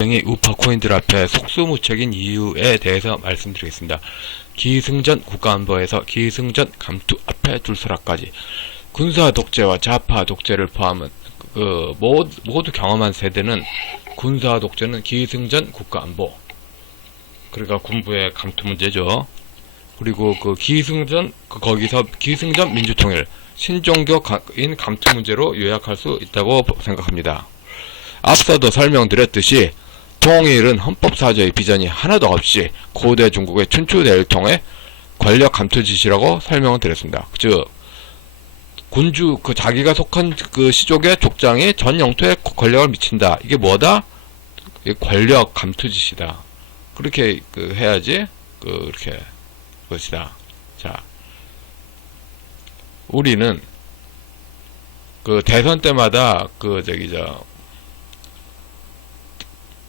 이 우파 코인들 앞에 속수무책인 이유에 대해서 말씀드리겠습니다. 기승전 국가안보에서 기승전 감투 앞에 둘서라까지 군사 독재와 좌파 독재를 포함한 모두 경험한 세대는 군사 독재는 기승전 국가안보, 그러니까 군부의 감투 문제죠. 그리고 거기서 기승전 민주통일, 신종교인 감투 문제로 요약할 수 있다고 생각합니다. 앞서도 설명드렸듯이 통일은 헌법사조의 비전이 하나도 없이 고대 중국의 춘추대를 통해 권력 감투 짓이라고 설명을 드렸습니다. 즉 군주 자기가 속한 시족의 족장이 전 영토에 권력을 미친다. 이게 뭐다? 이게 권력 감투 짓이다. 그렇게 해야지 이렇게 것이다. 자, 우리는 대선 때마다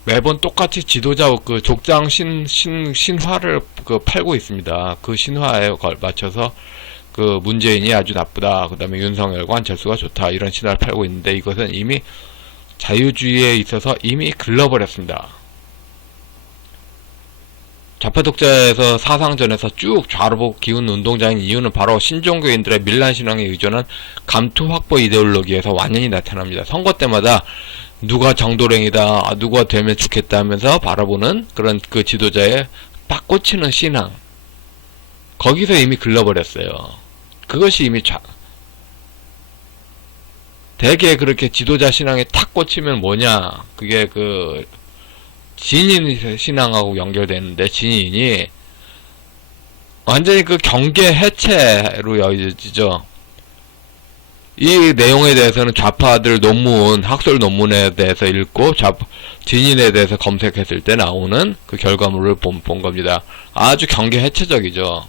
매번 똑같이 지도자 족장 신화를 팔고 있습니다. 그 신화에 맞춰서 문재인이 아주 나쁘다, 그 다음에 윤석열과 안철수가 좋다, 이런 신화를 팔고 있는데, 이것은 이미 자유주의에 있어서 이미 글러버렸습니다. 좌파 독재에서 사상전에서 쭉 좌로 기운 운동장인 이유는 바로 신종교인들의 밀란신앙에 의존한 감투 확보 이데올로기에서 완연히 나타납니다. 선거 때마다 누가 정도랭이다, 누가 되면 좋겠다 하면서 바라보는 그런 지도자의 딱 꽂히는 신앙, 거기서 이미 글러버렸어요. 그것이 이미 대개 그렇게 지도자 신앙에 탁 꽂히면 뭐냐, 그게 진인 신앙하고 연결되는데, 진인이 완전히 경계 해체로 여겨지죠. 이 내용에 대해서는 좌파들 논문, 학술 논문에 대해서 읽고 진인에 대해서 검색했을 때 나오는 그 결과물을 본 겁니다. 아주 경계 해체적이죠.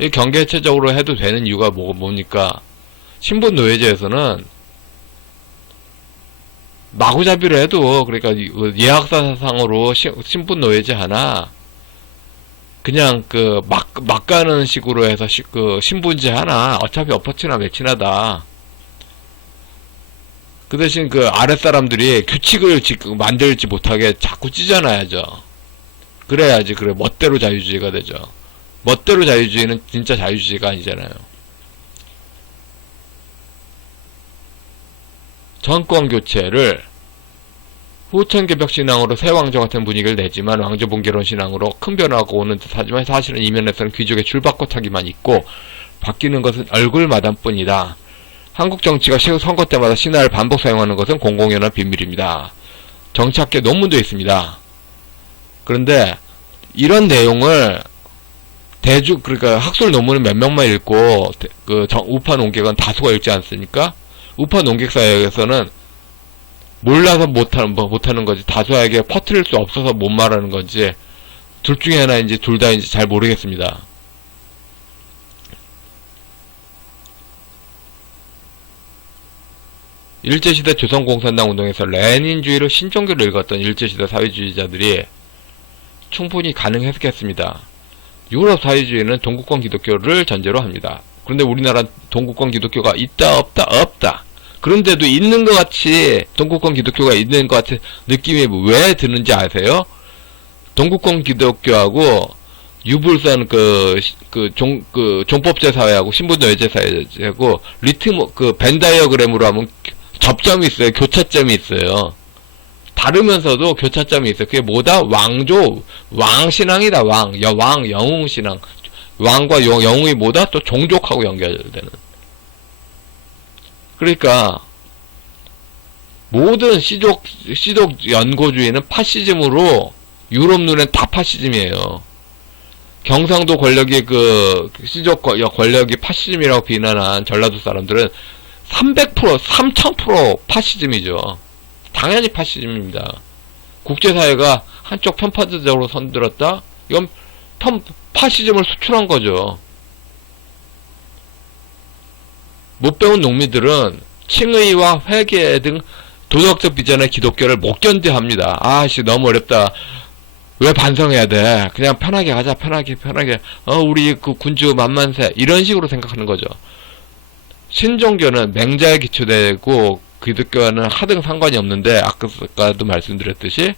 이 경계 해체적으로 해도 되는 이유가 뭡니까? 신분 노예제에서는 마구잡이로 해도, 그러니까 예학사상으로 신분 노예제 하나, 그냥 막 가는 식으로 해서 신분제 하나, 어차피 엎어치나 매치나다. 그 대신 아랫사람들이 규칙을 만들지 못하게 자꾸 찢어놔야죠. 그래야지 멋대로 자유주의가 되죠. 멋대로 자유주의는 진짜 자유주의가 아니잖아요. 정권 교체를 후천개벽 신앙으로 새 왕조 같은 분위기를 내지만 왕조분계론 신앙으로 큰 변화가 오는 듯 하지만 사실은 이면에서는 귀족의 줄바꿔차기만 있고 바뀌는 것은 얼굴마담 뿐이다. 한국 정치가 선거 때마다 신화를 반복 사용하는 것은 공공연한 비밀입니다. 정치학계 논문도 있습니다. 그런데 이런 내용을 그러니까 학술 논문은 몇 명만 읽고 우파 논객은 다수가 읽지 않습니까? 우파 논객 사회에서는 몰라서 못하는 거지, 다수에게 퍼뜨릴 수 없어서 못 말하는 건지, 둘 중에 하나인지 둘 다인지 잘 모르겠습니다. 일제시대 조선공산당 운동에서 레닌주의로 신종교를 읽었던 일제시대 사회주의자들이 충분히 가능했겠습니다. 유럽 사회주의는 동국권 기독교를 전제로 합니다. 그런데 우리나라는 동국권 기독교가 있다 없다 없다. 그런데도 있는 것 같이 동국권 기독교가 있는 것 같은 느낌이 왜 드는지 아세요? 동국권 기독교하고 유불선 종법제 사회하고 신분노예제 사회하고 벤 다이어그램으로 하면 접점이 있어요. 교차점이 있어요. 다르면서도 교차점이 있어요. 그게 뭐다? 왕신앙이다. 영웅신앙. 왕과 영웅이 뭐다? 또 종족하고 연결되는. 그러니까 모든 시족 연고주의는 파시즘으로, 유럽 눈엔 다 파시즘이에요. 경상도 권력이 시족 권력이 파시즘이라고 비난한 전라도 사람들은 300%, 3000% 파시즘이죠. 당연히 파시즘입니다. 국제사회가 한쪽 편파적으로 선들었다? 이건 파시즘을 수출한 거죠. 못 배운 농민들은 칭의와 회계 등 도덕적 비전의 기독교를 못 견뎌합니다. 너무 어렵다. 왜 반성해야 돼? 그냥 편하게 가자, 편하게. 우리 군주 만만세. 이런 식으로 생각하는 거죠. 신종교는 맹자에 기초되고 기독교와는 하등 상관이 없는데, 아까도 말씀드렸듯이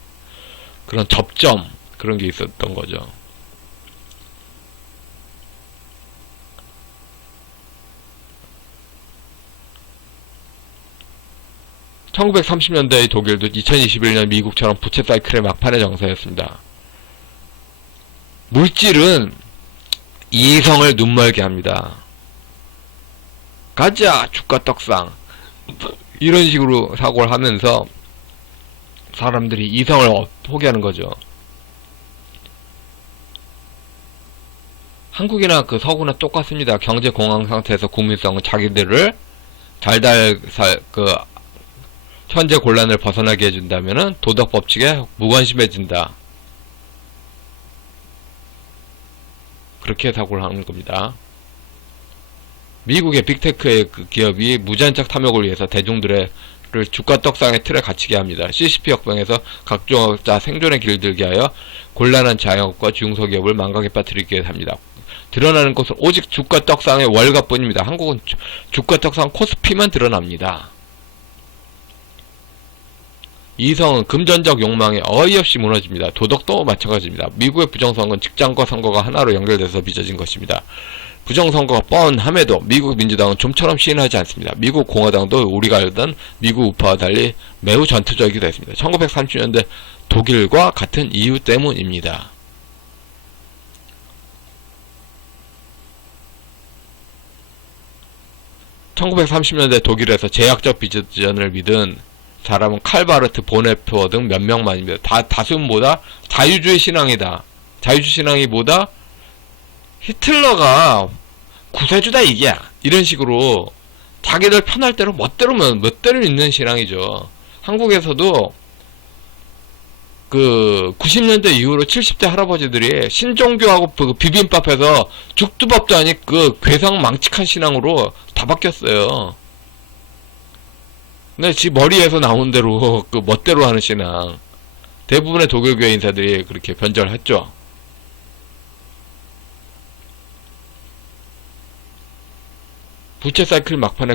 그런 접점, 그런 게 있었던 거죠. (1930년대의) 독일도 2021년 미국처럼 부채 사이클의 막판의 정서였습니다. 물질은 이성을 눈멀게 합니다. 가자 주가 떡상, 이런 식으로 사고를 하면서 사람들이 이성을 포기하는 거죠. 한국이나 그 서구나 똑같습니다. 경제 공황 상태에서 국민성은 자기들을 현재 곤란을 벗어나게 해준다면은 도덕 법칙에 무관심해진다. 그렇게 사고를 하는 겁니다. 미국의 빅테크의 그 기업이 무자연적 탐욕을 위해서 대중들의 주가 떡상의 틀에 갇히게 합니다. CCP 혁명에서 각종자 생존에 길들게 하여 곤란한 자영업과 중소기업을 망각에 빠뜨리게 합니다. 드러나는 것은 오직 주가 떡상의 월가뿐입니다. 한국은 주가 떡상 코스피만 드러납니다. 이성은 금전적 욕망에 어이없이 무너집니다. 도덕도 마찬가지입니다. 미국의 부정선거는 직장과 선거가 하나로 연결돼서 빚어진 것입니다. 부정선거가 뻔함에도 미국 민주당은 좀처럼 시인하지 않습니다. 미국 공화당도 우리가 알던 미국 우파와 달리 매우 전투적이기도 했습니다. 1930년대 독일과 같은 이유 때문입니다. (1930년대) 독일에서 제약적 비전을 믿은 사람은 칼바르트, 보네포 등 몇 명만입니다. 다수보다 자유주의 신앙이다. 자유주의 신앙이 뭐다? 히틀러가 구세주다 이게야. 이런 식으로 자기들 편할 대로 멋대로 있는 신앙이죠. 한국에서도 그 90년대 이후로 70대 할아버지들이 신종교하고 그 비빔밥해서 죽도 밥도 아닌 그 괴상망측한 신앙으로 다 바뀌었어요. 근데 지 머리에서 나온 대로 그 멋대로 하는 신앙. 대부분의 독일교회 인사들이 그렇게 변절을 했죠. 부채 사이클 막판에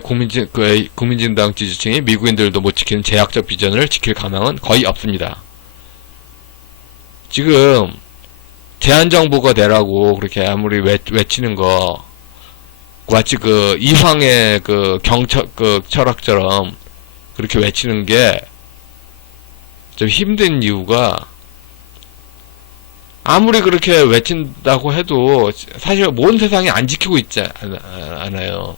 국민진당 지지층이 미국인들도 못 지키는 제약적 비전을 지킬 가망은 거의 없습니다. 지금 제한정부가 되라고 그렇게 아무리 외치는 거 마치 그 이황의 그 철학처럼 그렇게 외치는 게 좀 힘든 이유가, 아무리 그렇게 외친다고 해도 사실 온 세상이 안 지키고 있지 않아요.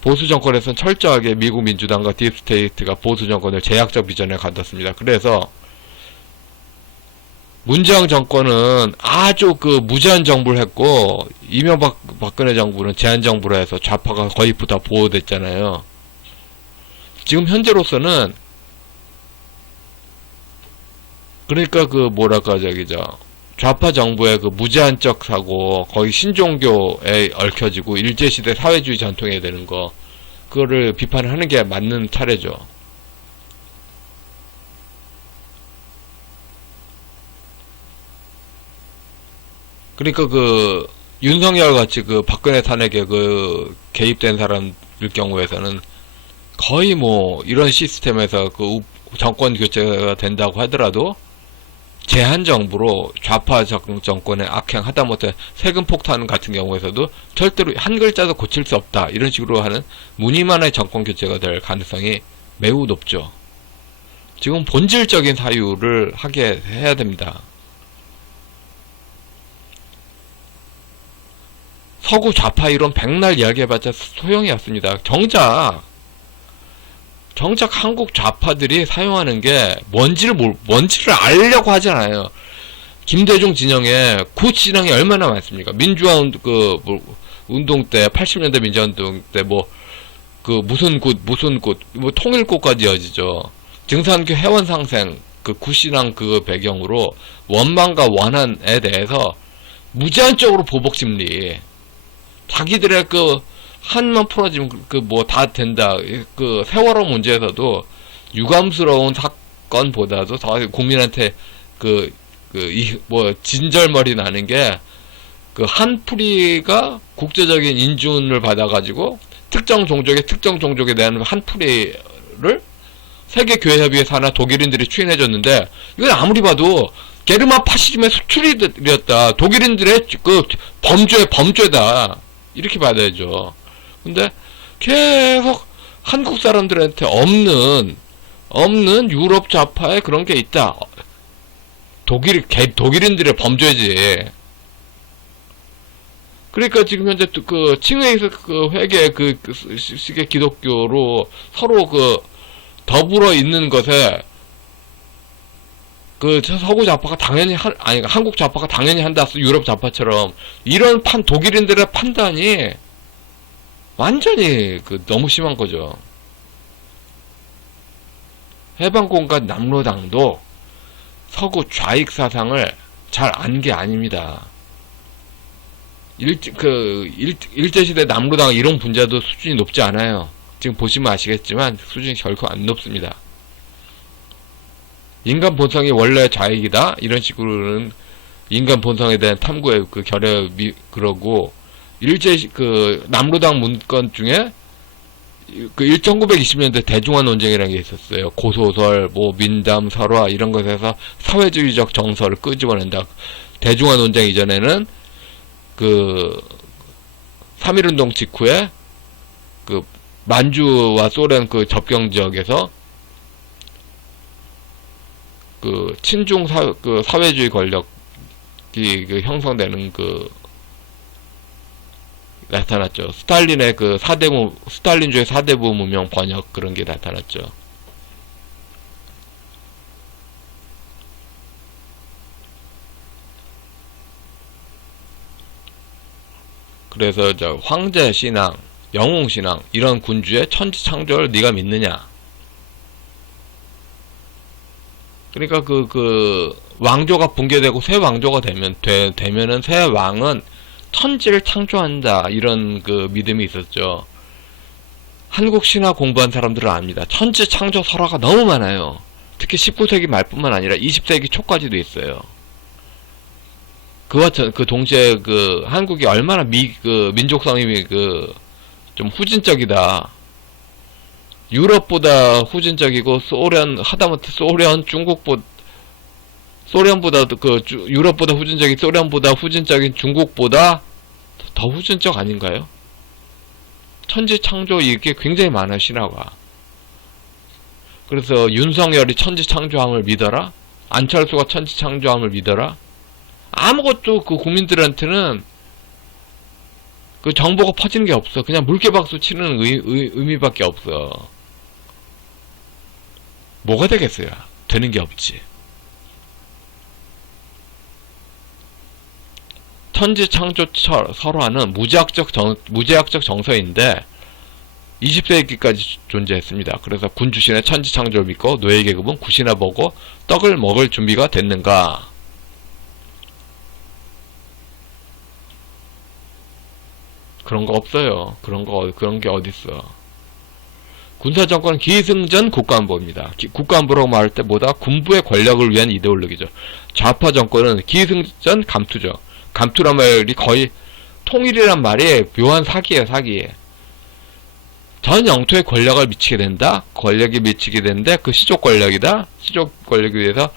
보수 정권에서는 철저하게 미국 민주당과 딥스테이트가 보수 정권을 제약적 비전에 가뒀습니다. 그래서 문재인 정권은 아주 그 무제한 정부를 했고, 박근혜 정부는 제한 정부로 해서 좌파가 거의 다 보호됐잖아요. 지금 현재로서는 그러니까 좌파 정부의 그 무제한적 사고, 거의 신종교에 얽혀지고 일제시대 사회주의 전통에 되는 거, 그거를 비판하는 게 맞는 차례죠. 그러니까 그 윤석열 같이 그 박근혜 탄핵에 그 개입된 사람들 경우에서는 거의 뭐 이런 시스템에서 그 정권 교체가 된다고 하더라도 제한 정부로 좌파 정권의 악행, 하다못해 세금 폭탄 같은 경우에서도 절대로 한 글자도 고칠 수 없다, 이런 식으로 하는 무늬만의 정권 교체가 될 가능성이 매우 높죠. 지금 본질적인 사유를 하게 해야 됩니다. 서구 좌파 이론 백날 이야기해봤자 소용이 없습니다. 정작 한국 좌파들이 사용하는 게 뭔지를 알려고 하잖아요. 김대중 진영에 굿 진영이 얼마나 많습니까? 민주화 운동 때, 80년대 민주화 운동 때 무슨 굿, 통일꽃까지 이어지죠. 증산교 회원 상생, 그 굿신앙 그 배경으로 원망과 원한에 대해서 무제한적으로 보복 심리. 자기들의 한만 풀어지면 다 된다. 세월호 문제에서도 유감스러운 사건보다도 더 국민한테 진절머리 나는 게 한풀이가 국제적인 인준을 받아가지고 특정 종족에 대한 한 풀이를 세계교회협의회 산하 독일인들이 추인해줬는데, 이건 아무리 봐도 게르만 파시즘의 수출이었다. 독일인들의 그 범죄다. 이렇게 받아야죠. 근데 계속 한국 사람들한테 없는 유럽 좌파의 그런 게 있다. 독일인들의 범죄지. 그러니까 지금 현재 그 칭의에서 그 회계 그 식의 기독교로 서로 그 더불어 있는 것에 그 서구 좌파가 당연히 한국 좌파가 당연히 한다. 유럽 좌파처럼 이런 독일인들의 판단이 완전히 그 너무 심한 거죠. 해방공간 남로당도 서구 좌익 사상을 잘 안 게 아닙니다. 일제시대 남로당 이론 분자도 수준이 높지 않아요. 지금 보시면 아시겠지만 수준이 결코 안 높습니다. 인간 본성이 원래 좌익이다 이런 식으로는 인간 본성에 대한 탐구의 그 그러고 남로당 문건 중에 그 1920년대 대중화 논쟁이라는 게 있었어요. 고소설, 민담, 설화 이런 것에서 사회주의적 정서를 끄집어낸다. 대중화 논쟁 이전에는 그 3.1운동 직후에 그 만주와 소련 그 접경 지역에서 그 친중 사회주의 권력이 그 형성되는 나타났죠. 스탈린의 스탈린주의 4대부 문명 번역 그런 게 나타났죠. 그래서 황제 신앙, 영웅 신앙 이런 군주의 천지 창조를 네가 믿느냐? 그러니까 왕조가 붕괴되고 새 왕조가 되면은 새 왕은 천지를 창조한다 이런 그 믿음이 있었죠. 한국 신화 공부한 사람들은 압니다. 천지 창조 설화가 너무 많아요. 특히 19세기 말뿐만 아니라 20세기 초까지도 있어요. 그 동시에 한국이 얼마나 민족성이 좀 후진적이다. 유럽보다 후진적이고 하다못해 소련보다도 유럽보다 후진적인 소련보다 후진적인 중국보다 더 후진적 아닌가요? 천지 창조 이게 굉장히 많아요, 신화가. 그래서 윤석열이 천지 창조함을 믿어라? 안철수가 천지 창조함을 믿어라? 아무것도 국민들한테는 정보가 퍼지는 게 없어. 그냥 물개박수 치는 의미밖에 없어. 뭐가 되겠어요? 되는 게 없지. 천지 창조 설화는 무제약적 정서인데 20세기까지 존재했습니다. 그래서 군주신의 천지 창조를 믿고 노예계급은 굿이나 보고 떡을 먹을 준비가 됐는가? 그런 거 없어요. 그런 게 어딨어. 군사정권은 기승전 국가안보입니다. 국가안보라고 말할 때 뭐다? 군부의 권력을 위한 이데올로기죠. 좌파 정권은 기승전 감투죠. 감투란 말이 거의 통일이란 말이 묘한 사기예요, 사기. 전 영토에 권력을 미치게 된다? 권력이 미치게 되는데 그 시족 권력이다? 시족 권력에 의해서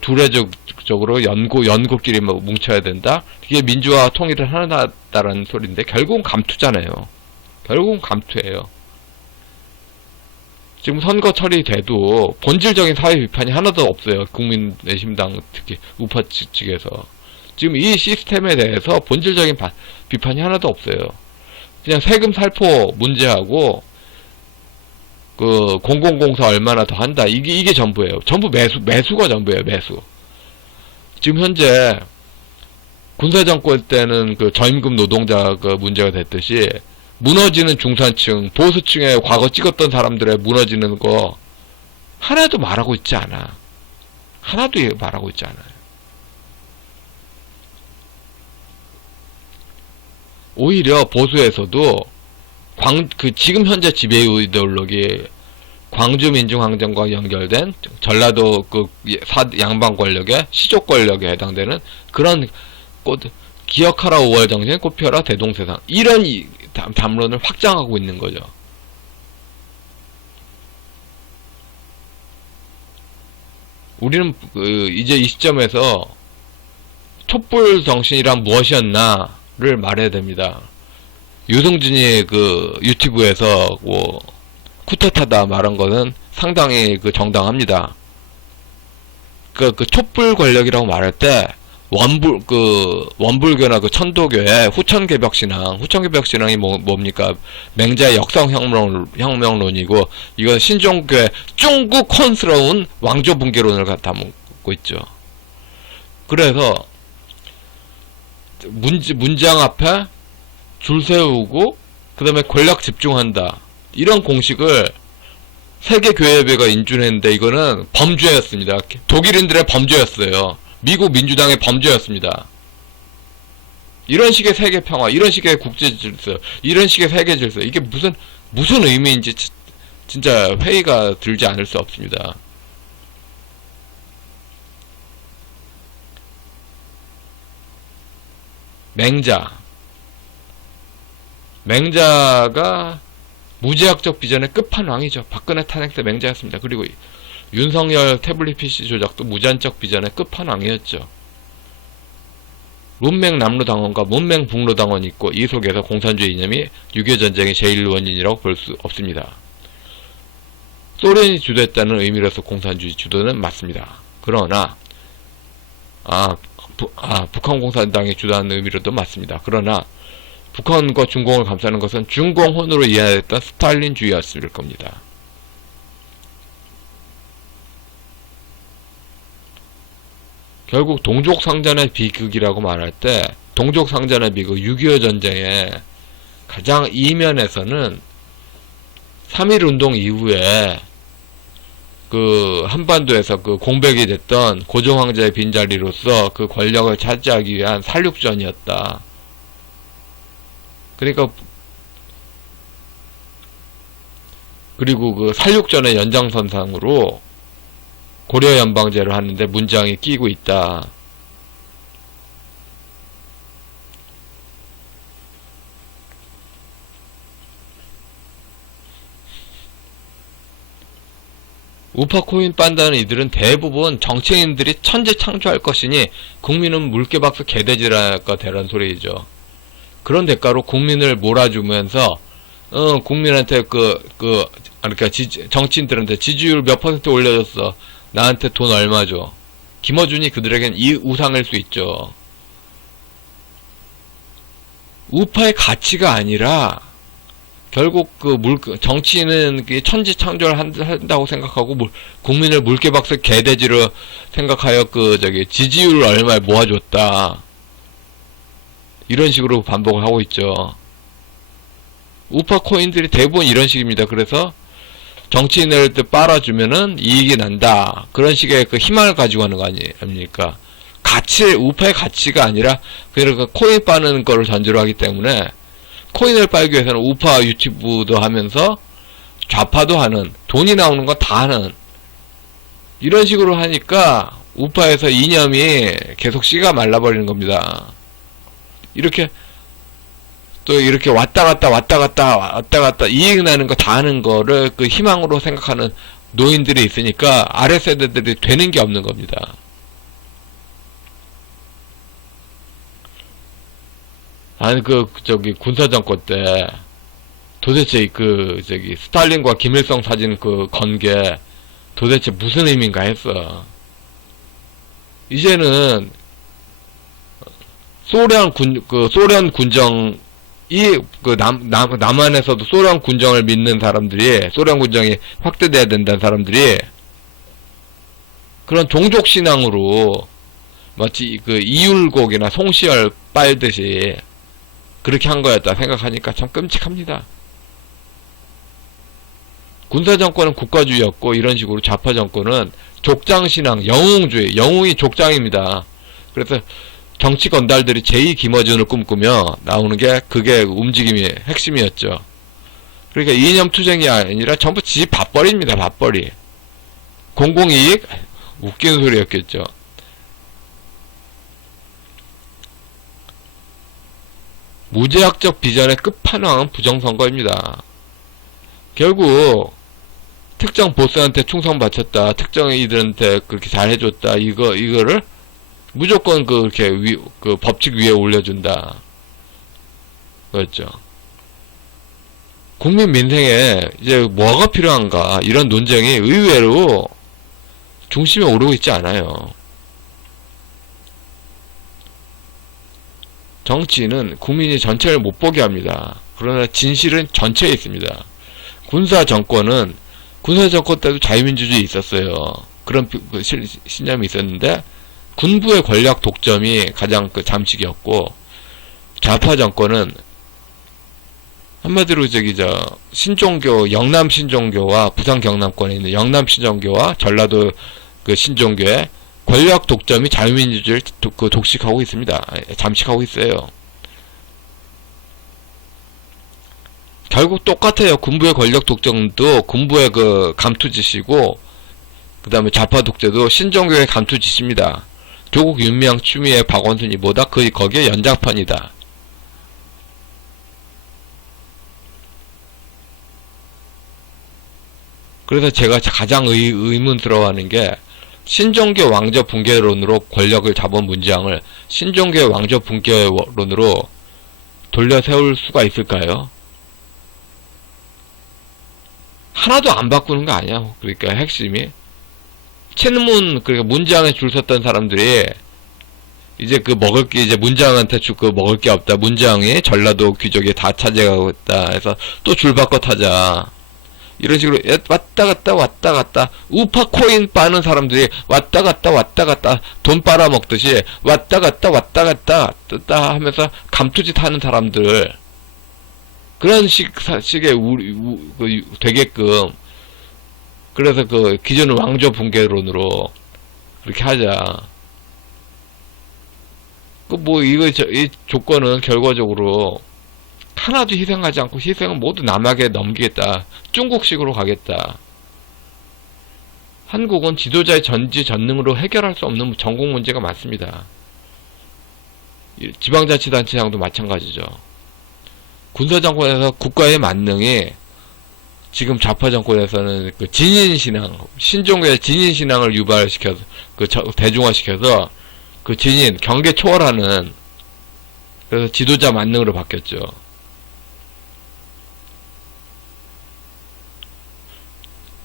두뇌적으로 연고끼리 뭉쳐야 된다? 이게 민주화 통일을 하다라는 소리인데 결국은 감투잖아요. 결국은 감투예요. 지금 선거 처리돼도 본질적인 사회 비판이 하나도 없어요. 국민의힘당 특히 우파 측에서. 지금 이 시스템에 대해서 본질적인 비판이 하나도 없어요. 그냥 세금 살포 문제하고 공공공사 얼마나 더 한다. 이게 전부예요. 전부 매수가 전부예요. 매수. 지금 현재 군사정권 때는 저임금 노동자 문제가 됐듯이 무너지는 중산층, 보수층에 과거 찍었던 사람들의 무너지는 거 하나도 말하고 있지 않아. 하나도 말하고 있지 않아요. 오히려 보수에서도 지금 현재 지배 이데올로기 광주 민중항쟁과 연결된 전라도 양반 권력의 시족 권력에 해당되는 그런 기억하라 5월 정신, 꽃피어라 대동세상 이런 담론을 확장하고 있는 거죠. 우리는 이제 이 시점에서 촛불 정신이란 무엇이었나를 말해야 됩니다. 유승준이 유튜브에서 쿠데타다 말한 거는 상당히 정당합니다. 촛불 권력이라고 말할 때 원불교나 천도교의 후천개벽신앙이 뭡니까? 맹자의 역성혁명론이고, 이건 신종교의 중국혼스러운 왕조분계론을 담고 있죠. 그래서, 문장 앞에 줄 세우고, 그 다음에 권력 집중한다. 이런 공식을 세계교회회가 인준했는데, 이거는 범죄였습니다. 독일인들의 범죄였어요. 미국 민주당의 범죄였습니다. 이런 식의 세계 평화, 이런 식의 국제 질서, 이런 식의 세계 질서, 이게 무슨 의미인지 진짜 회의가 들지 않을 수 없습니다. 맹자가 무제약적 비전의 끝판왕이죠. 박근혜 탄핵 때 맹자였습니다. 그리고 윤석열 태블릿 PC 조작도 무잔적 비전의 끝판왕이었죠. 문맹 남로당원과 문맹 북로당원이 있고, 이 속에서 공산주의 이념이 6.25 전쟁의 제일 원인이라고 볼 수 없습니다. 소련이 주도했다는 의미로서 공산주의 주도는 맞습니다. 그러나 북한 공산당이 주도하는 의미로도 맞습니다. 그러나 북한과 중공을 감싸는 것은 중공혼으로 이해했던 스탈린주의였을 겁니다. 결국 동족상전의 비극이라고 말할 때, 동족상전의 비극, 6.25 전쟁의 가장 이면에서는 3.1운동 이후에 한반도에서 공백이 됐던 고종황제의 빈자리로서 그 권력을 차지하기 위한 살육전이었다. 그리고 살육전의 연장선상으로 고려 연방제를 하는데 문장이 끼고 있다. 우파 코인 빤다는 이들은 대부분 정치인들이 천재 창조할 것이니 국민은 물개박스 개돼지가 되란 소리죠. 그런 대가로 국민을 몰아주면서 국민한테 그러니까 정치인들한테 지지율 몇 퍼센트 올려줬어. 나한테 돈 얼마 줘. 김어준이 그들에겐 이 우상일 수 있죠. 우파의 가치가 아니라 결국 정치인은 천지 창조를 한다고 생각하고 국민을 물개박스 개돼지로 생각하여 지지율 얼마에 모아줬다. 이런 식으로 반복을 하고 있죠. 우파 코인들이 대부분 이런 식입니다. 그래서 정치인을 빨아주면은 이익이 난다. 그런 식의 희망을 가지고 하는 거 아닙니까? 우파의 가치가 아니라, 그러니까 코인 빠는 거를 전제로 하기 때문에, 코인을 빨기 위해서는 우파 유튜브도 하면서, 좌파도 하는, 돈이 나오는 거 다 하는, 이런 식으로 하니까, 우파에서 이념이 계속 씨가 말라버리는 겁니다. 이렇게 왔다 갔다 이익 나는 거 다 하는 거를 희망으로 생각하는 노인들이 있으니까 아래 세대들이 되는 게 없는 겁니다. 아니 군사정권 때 도대체 스탈린과 김일성 사진 건게 도대체 무슨 의미인가 했어. 이제는 소련 군정 남한에서도 소련 군정을 믿는 사람들이, 소련 군정이 확대돼야 된다는 사람들이, 그런 종족신앙으로, 마치 이율곡이나 송시열 빨듯이, 그렇게 한 거였다 생각하니까 참 끔찍합니다. 군사정권은 국가주의였고, 이런 식으로 좌파정권은 족장신앙, 영웅주의, 영웅이 족장입니다. 그래서, 정치 건달들이 제2 김어준을 꿈꾸며 나오는 게 그게 핵심이었죠. 그러니까 이념 투쟁이 아니라 전부 지 밥벌이입니다. 밥벌이. 공공이익? 웃기는 소리였겠죠. 무제약적 비전의 끝판왕은 부정선거입니다. 결국 특정 보스한테 충성 바쳤다, 특정 이들한테 그렇게 잘해줬다, 이거를 무조건 그렇게 그 법칙 위에 올려준다. 그렇죠. 국민 민생에 이제 뭐가 필요한가, 이런 논쟁이 의외로 중심에 오르고 있지 않아요. 정치는 국민이 전체를 못 보게 합니다. 그러나 진실은 전체에 있습니다. 군사 정권 때도 자유민주주의 있었어요. 그런 신념이 있었는데 군부의 권력 독점이 가장 그 잠식이었고, 좌파 정권은 한마디로 신종교, 영남 신종교와 부산 경남권에 있는 영남 신종교와 전라도 그 신종교의 권력 독점이 자유민주주의를 독식하고 있습니다. 잠식하고 있어요. 결국 똑같아요. 군부의 권력 독점도 군부의 그 감투짓이고, 그 다음에 좌파 독재도 신종교의 감투짓입니다. 조국, 윤미향, 추미애, 박원순이 뭐다? 거기에 연장판이다. 그래서 제가 가장 의문스러워하는 게, 신종교 왕조 붕괴론으로 권력을 잡은 문재앙을 신종교의 왕조 붕괴론으로 돌려 세울 수가 있을까요? 하나도 안 바꾸는 거 아니야. 그러니까 핵심이 그러니까 문재앙에 줄 섰던 사람들이 이제 먹을 게, 이제 문재앙한테 먹을 게 없다, 문재앙이 전라도 귀족이 다 차지하고 있다 해서 또 줄 바꿔 타자, 이런 식으로 왔다 갔다 우파 코인 빠는 사람들이 왔다 갔다 돈 빨아먹듯이 왔다 갔다 떴다 하면서 감투짓 하는 사람들, 그런 식의 되게끔, 그래서 기존 왕조 붕괴론으로 그렇게 하자. 이 조건은 결과적으로 하나도 희생하지 않고, 희생은 모두 남에게 넘기겠다, 중국식으로 가겠다. 한국은 지도자의 전지전능으로 해결할 수 없는 전국 문제가 많습니다. 지방자치단체장도 마찬가지죠. 군사정권에서 국가의 만능이 지금 좌파 정권에서는 그 진인신앙, 신종교의 진인신앙을 유발시켜서, 대중화시켜서 경계 초월하는, 그래서 지도자 만능으로 바뀌었죠.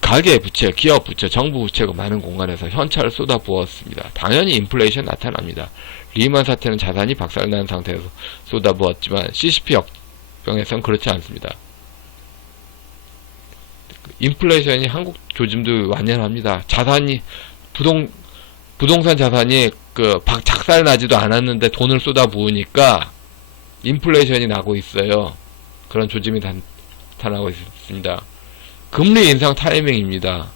가계부채, 기업부채, 정부부채가 많은 공간에서 현찰을 쏟아부었습니다. 당연히 인플레이션 나타납니다. 리만 사태는 자산이 박살난 상태에서 쏟아부었지만 CCP 역병에선 그렇지 않습니다. 인플레이션이 한국 조짐도 완연합니다. 부동산 자산이 작살나지도 않았는데 돈을 쏟아부으니까 인플레이션이 나고 있어요. 그런 조짐이 나타나고 있습니다. 금리 인상 타이밍입니다.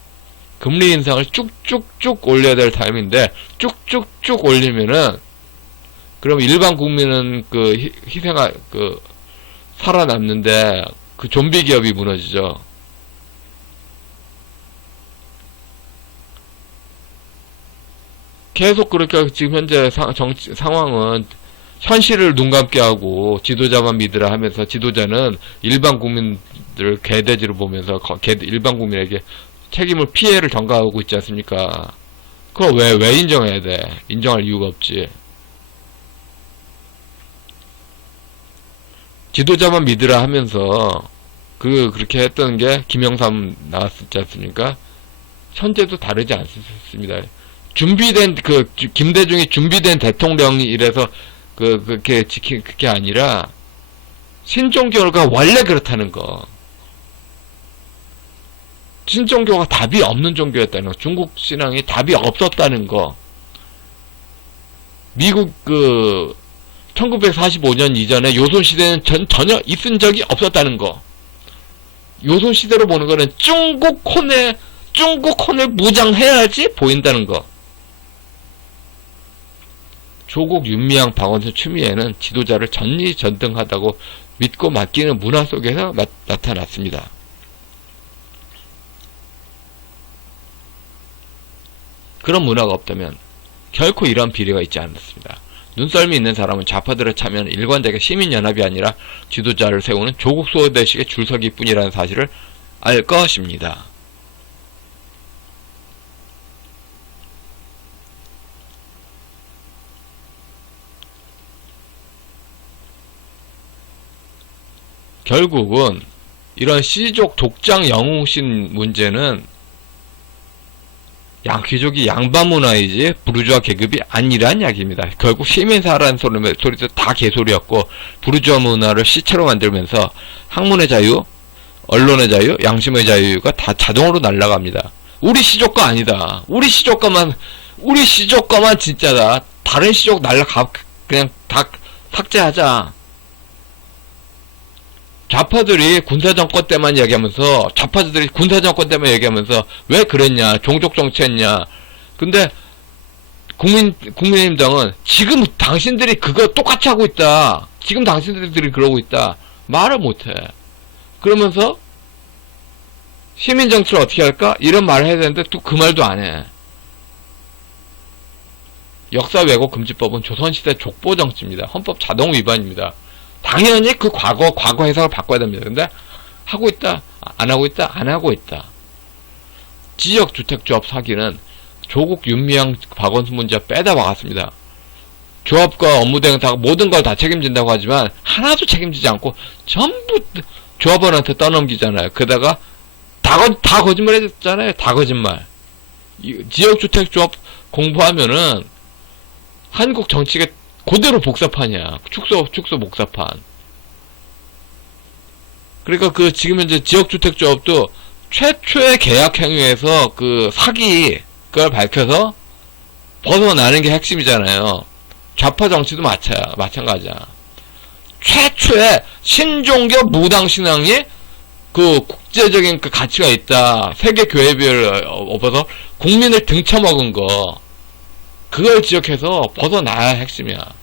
금리 인상을 쭉쭉쭉 올려야 될 타이밍인데, 쭉쭉쭉 올리면은, 그럼 일반 국민은 살아남는데, 좀비 기업이 무너지죠. 계속 그렇게 지금 현재 상황은 현실을 눈감게 하고 지도자만 믿으라 하면서, 지도자는 일반 국민들 개돼지로 보면서 일반 국민에게 피해를 전가하고 있지 않습니까? 그걸 왜 인정해야 돼? 인정할 이유가 없지. 지도자만 믿으라 하면서 그렇게 했던 게 김영삼 나왔지 않습니까? 현재도 다르지 않습니다. 김대중이 준비된 대통령이라서 그게 아니라, 신종교가 원래 그렇다는 거. 신종교가 답이 없는 종교였다는 거. 중국 신앙이 답이 없었다는 거. 미국 1945년 이전에 요손시대는 전혀 있은 적이 없었다는 거. 요손시대로 보는 거는 중국혼을 무장해야지 보인다는 거. 조국, 윤미향, 박원순, 추미애는 지도자를 전지전능하다고 믿고 맡기는 문화 속에서 나타났습니다. 그런 문화가 없다면 결코 이런 비리가 있지 않았습니다. 눈썰미 있는 사람은 좌파들의 참여는 일관되게 시민연합이 아니라 지도자를 세우는 조국 소대식의 줄서기뿐이라는 사실을 알 것입니다. 결국은 이런 시족 독장 영웅신 문제는 귀족이 양반 문화이지 부르주아 계급이 아니란 이야기입니다. 결국 시민사라는 소리도 다 개소리였고, 부르주아 문화를 시체로 만들면서 학문의 자유, 언론의 자유, 양심의 자유가 다 자동으로 날아갑니다. 우리 시족과 아니다. 우리 시족과만 진짜다. 다른 시족 그냥 다 삭제하자. 좌파들이 군사정권 때만 얘기하면서, 왜 그랬냐, 종족 정치했냐. 근데 국민의힘당은 지금 당신들이 그거 똑같이 하고 있다, 지금 당신들이 그러고 있다 말을 못해. 그러면서 시민정치를 어떻게 할까 이런 말을 해야 되는데 또 그 말도 안해. 역사 왜곡 금지법은 조선시대 족보정치입니다. 헌법 자동 위반입니다. 당연히 그 과거 해석을 바꿔야 됩니다. 근데 하고 있다, 안 하고 있다, 안 하고 있다. 지역주택조합 사기는 조국 윤미향 박원순 문제 빼다 박았습니다. 조합과 업무 대행 다 모든 걸 다 책임진다고 하지만 하나도 책임지지 않고 전부 조합원한테 떠넘기잖아요. 그러다가 다 거짓말 해줬잖아요. 다 거짓말. 지역주택조합 공부하면은 한국 정치가 그대로 복사판이야. 축소 복사판. 그러니까 지금 현재 지역주택조합도 최초의 계약 행위에서 사기, 그걸 밝혀서 벗어나는 게 핵심이잖아요. 좌파 정치도 마찬가지야. 최초의 신종교 무당신앙이 국제적인 가치가 있다. 세계 교회비를 업어서 국민을 등쳐먹은 거. 그걸 지적해서 벗어나야 핵심이야.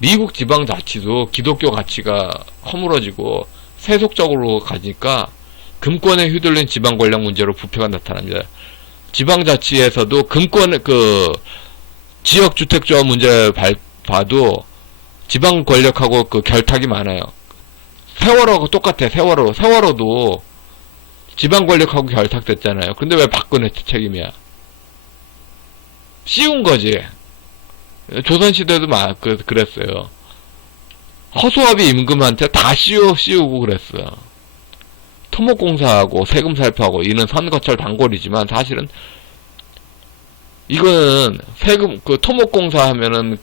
미국 지방자치도 기독교 가치가 허물어지고 세속적으로 가니까 금권에 휘둘린 지방권력 문제로 부패가 나타납니다. 지방자치에서도 지역주택조합 문제 봐도 지방권력하고 결탁이 많아요. 세월호하고 똑같아. 세월호도 지방권력하고 결탁됐잖아요. 근데 왜 박근혜 책임이야? 씌운 거지. 조선시대도 그랬어요. 허수아비 임금한테 다 씌우고 그랬어요. 토목공사하고 세금 살포하고 이는 선거철 단골이지만 사실은 이거는 토목공사 하면은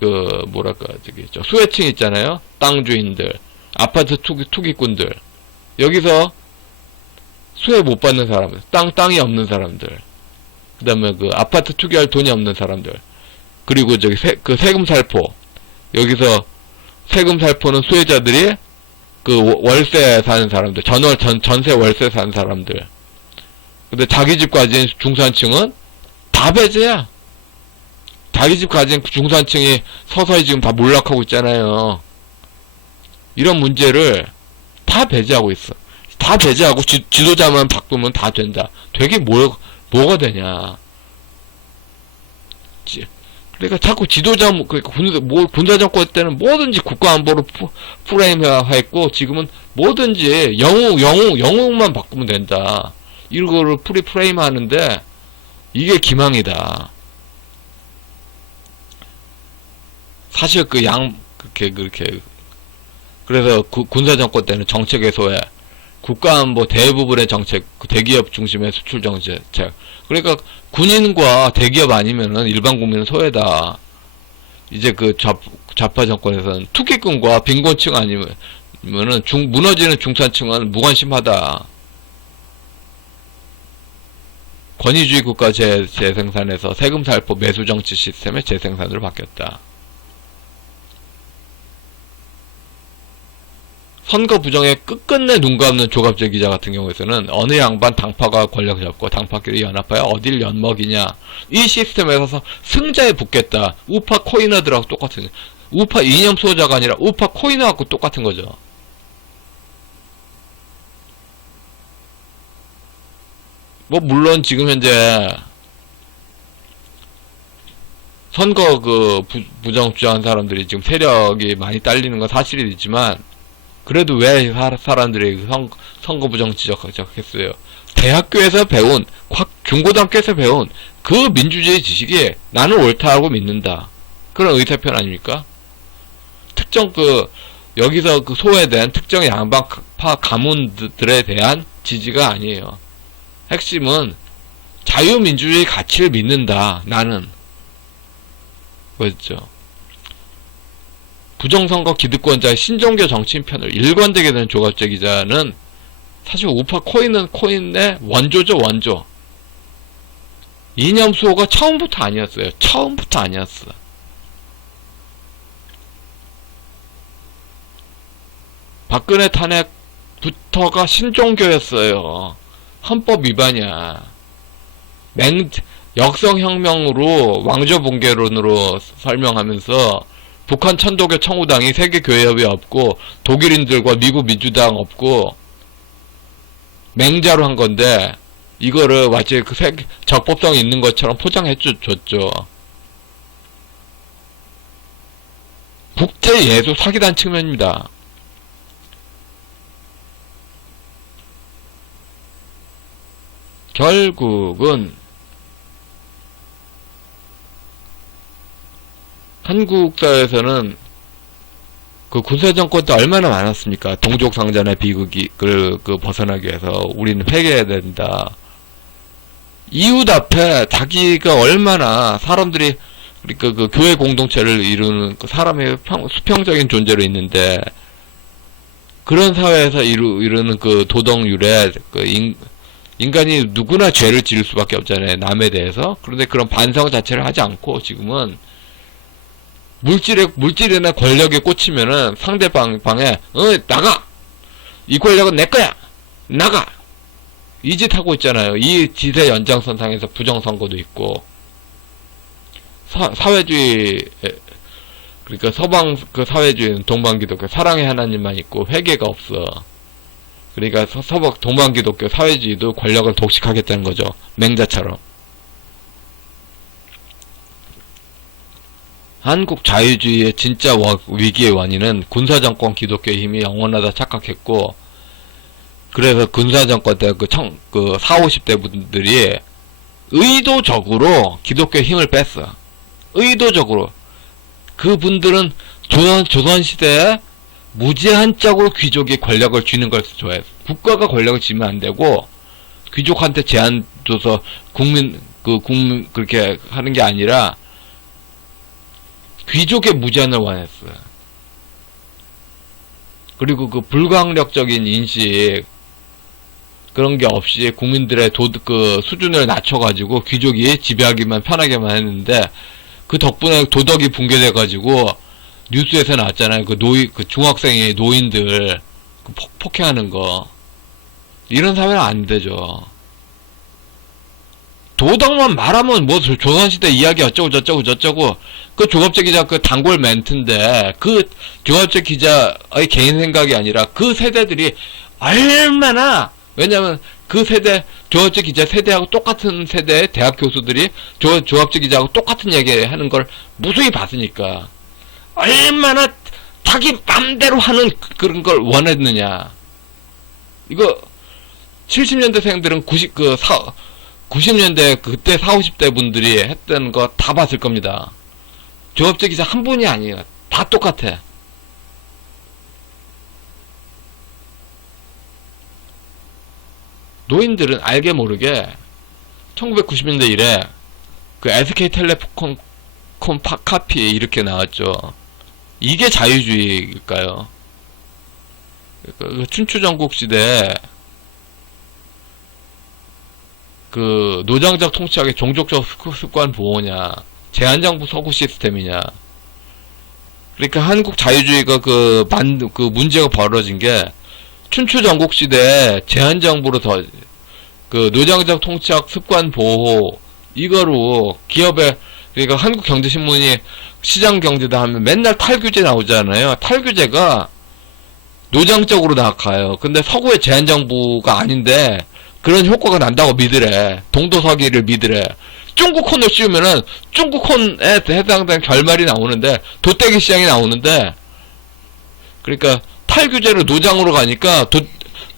수혜층 있잖아요. 땅주인들, 아파트 투기꾼들. 여기서 수혜 못 받는 사람들, 땅이 없는 사람들, 그 다음에 아파트 투기할 돈이 없는 사람들, 그리고 세금 살포, 여기서 세금 살포는 수혜자들이 월세 사는 사람들, 전세 월세 사는 사람들, 근데 자기 집 가진 중산층은 다 배제야. 자기 집 가진 중산층이 서서히 지금 다 몰락하고 있잖아요. 이런 문제를 다 배제하고 있어. 다 배제하고 지도자만 바꾸면 다 된다. 되게 뭐가 되냐. 그러니까 자꾸 지도자, 군사정권 때는 뭐든지 국가안보로 프레임화했고, 지금은 뭐든지 영웅만 바꾸면 된다. 이거를 프레임 하는데, 이게 기망이다. 사실 그렇게. 그래서 군사정권 때는 정책의 소외, 국가안보 대부분의 정책, 대기업 중심의 수출 정책. 그러니까 군인과 대기업 아니면은 일반 국민은 소외다. 이제 좌파 정권에서는 투기꾼과 빈곤층 아니면은 무너지는 중산층은 무관심하다. 권위주의 국가 재생산에서 세금 살포 매수 정치 시스템의 재생산으로 바뀌었다. 선거 부정에 끝끝내 눈 감는 조갑재 기자 같은 경우에서는 어느 양반 당파가 권력 잡고 당파끼리 연합하여 어딜 엿먹이냐, 이 시스템에서 승자에 붙겠다. 우파 코인어들하고 똑같은, 우파 이념 수호자가 아니라 우파 코인어하고 똑같은 거죠. 물론 지금 현재 선거 부정 주장한 사람들이 지금 세력이 많이 딸리는 건 사실이지만, 그래도 왜 사람들이 선거 부정 지적했어요? 대학교에서 배운, 중고등학교에서 배운 그 민주주의 지식이 나는 옳다고 믿는다. 그런 의사표현 아닙니까? 특정 여기서 소외된 특정 양반파 가문들에 대한 지지가 아니에요. 핵심은 자유민주주의 가치를 믿는다. 나는. 그렇죠. 부정선거 기득권자의 신종교 정치인 편을 일관되게 된 조갑재 기자는 사실 우파 코인의 원조죠, 원조. 이념 수호가 처음부터 아니었어요. 처음부터 아니었어. 박근혜 탄핵부터가 신종교였어요. 헌법 위반이야. 역성혁명으로 왕조붕괴론으로 설명하면서 북한 천도교 청우당이 세계교회협의 없고 독일인들과 미국 민주당 없고 맹자로 한 건데 이거를 마치 적법성이 있는 것처럼 포장해 줬죠. 국제예수 사기단 측면입니다. 결국은 한국 사회에서는 군사정권 때 얼마나 많았습니까? 동족상잔의 비극을 벗어나기 위해서 우리는 회개해야 된다. 이웃 앞에 자기가 얼마나 사람들이 그러니까 교회 공동체를 이루는 사람의 수평적인 존재로 있는데 그런 사회에서 이루는 도덕률에 인간이 누구나 죄를 지을 수밖에 없잖아요. 남에 대해서. 그런데 그런 반성 자체를 하지 않고 지금은 물질이나 권력에 꽂히면은 상대방에 나가! 이 권력은 내 거야! 나가! 이 짓 하고 있잖아요. 이 짓의 연장선상에서 부정선거도 있고 사회주의 그러니까 서방 사회주의는 동방기독교 사랑의 하나님만 있고 회개가 없어. 그러니까 서방 동방기독교 사회주의도 권력을 독식하겠다는 거죠. 맹자처럼. 한국 자유주의의 진짜 위기의 원인은 군사정권 기독교의 힘이 영원하다 착각했고, 그래서 군사정권 때 40~50대 분들이 의도적으로 기독교의 힘을 뺐어. 의도적으로. 그분들은 조선시대에 무제한적으로 귀족이 권력을 쥐는 걸 좋아했어. 국가가 권력을 쥐면 안 되고, 귀족한테 제한 줘서 그렇게 하는 게 아니라, 귀족의 무제한을 원했어요. 그리고 불강력적인 인식, 그런 게 없이 국민들의 수준을 낮춰가지고 귀족이 지배하기만 편하게만 했는데, 그 덕분에 도덕이 붕괴돼가지고, 뉴스에서 나왔잖아요. 중학생의 노인들, 폭행하는 거. 이런 사회는 안 되죠. 도덕만 말하면 조선시대 이야기 어쩌고 그 조갑재 기자 단골 멘트인데 조갑재 기자의 개인 생각이 아니라 그 세대들이 얼마나 왜냐면 조갑재 기자 세대하고 똑같은 세대의 대학 교수들이 조갑재 기자하고 똑같은 얘기 하는 걸 무수히 봤으니까 얼마나 자기 맘대로 하는 그런 걸 원했느냐. 이거 70년대생들은 90년대 그때 40~50대 분들이 했던 거 다 봤을 겁니다. 조갑재 기자 한 분이 아니에요. 다 똑같아. 노인들은 알게 모르게 1990년대 이래 SK텔레콤 카피 이렇게 나왔죠. 이게 자유주의일까요? 춘추전국 시대에 노장적 통치학의 종족적 습관 보호냐, 제한정부 서구 시스템이냐. 그러니까 한국 자유주의가 문제가 벌어진 게 춘추전국 시대에 제한정부로 노장적 통치학 습관 보호 이거로 그러니까 한국경제신문이 시장경제다 하면 맨날 탈규제 나오잖아요. 탈규제가 노장적으로 나가요. 근데 서구의 제한정부가 아닌데 그런 효과가 난다고 믿으래. 동도서기를 믿으래. 중국콘을 씌우면은 중국콘에 해당되는 결말이 나오는데, 돗대기 시장이 나오는데, 그러니까 탈규제로 노장으로 가니까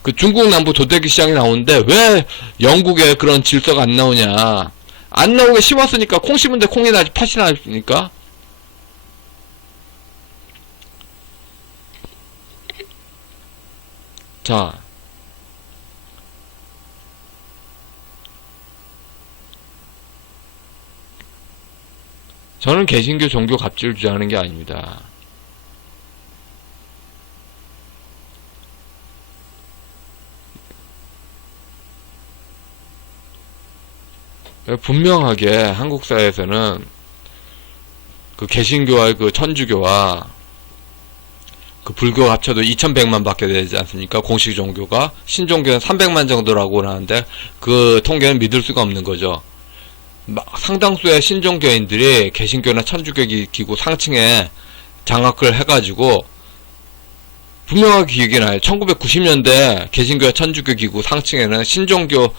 그 중국 남부 돗대기 시장이 나오는데 왜 영국에 그런 질서가 안 나오냐. 안 나오게 심었으니까 콩 심은데 콩이 나지 팥이 나니까. 자, 저는 개신교 종교 갑질을 주장하는 게 아닙니다. 분명하게 한국 사회에서는 그 개신교와 그 천주교와 그 불교가 합쳐도 2100만 밖에 되지 않습니까? 공식 종교가. 신종교는 300만 정도라고 하는데 그 통계는 믿을 수가 없는 거죠. 상당수의 신종교인들이 개신교나 천주교 기구 상층에 장악을 해가지고 분명하게 기억이 나요. 1990년대 개신교와 천주교 기구 상층에는 신종교의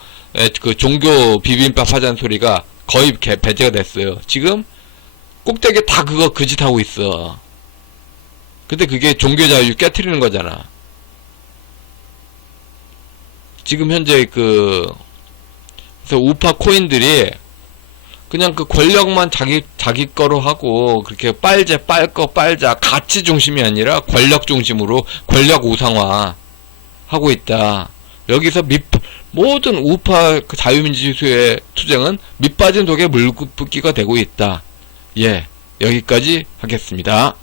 그 종교 비빔밥 하자는 소리가 거의 배제가 됐어요. 지금 꼭대기에 다 그 짓 하고 있어. 근데 그게 종교 자유 깨트리는 거잖아. 지금 현재 그래서 우파 코인들이 그냥 그 권력만 자기 거로 하고 그렇게 빨자 가치 중심이 아니라 권력 중심으로 권력 우상화 하고 있다. 여기서 모든 우파 그 자유민주주의의 투쟁은 밑빠진 독에 물붓기가 되고 있다. 예, 여기까지 하겠습니다.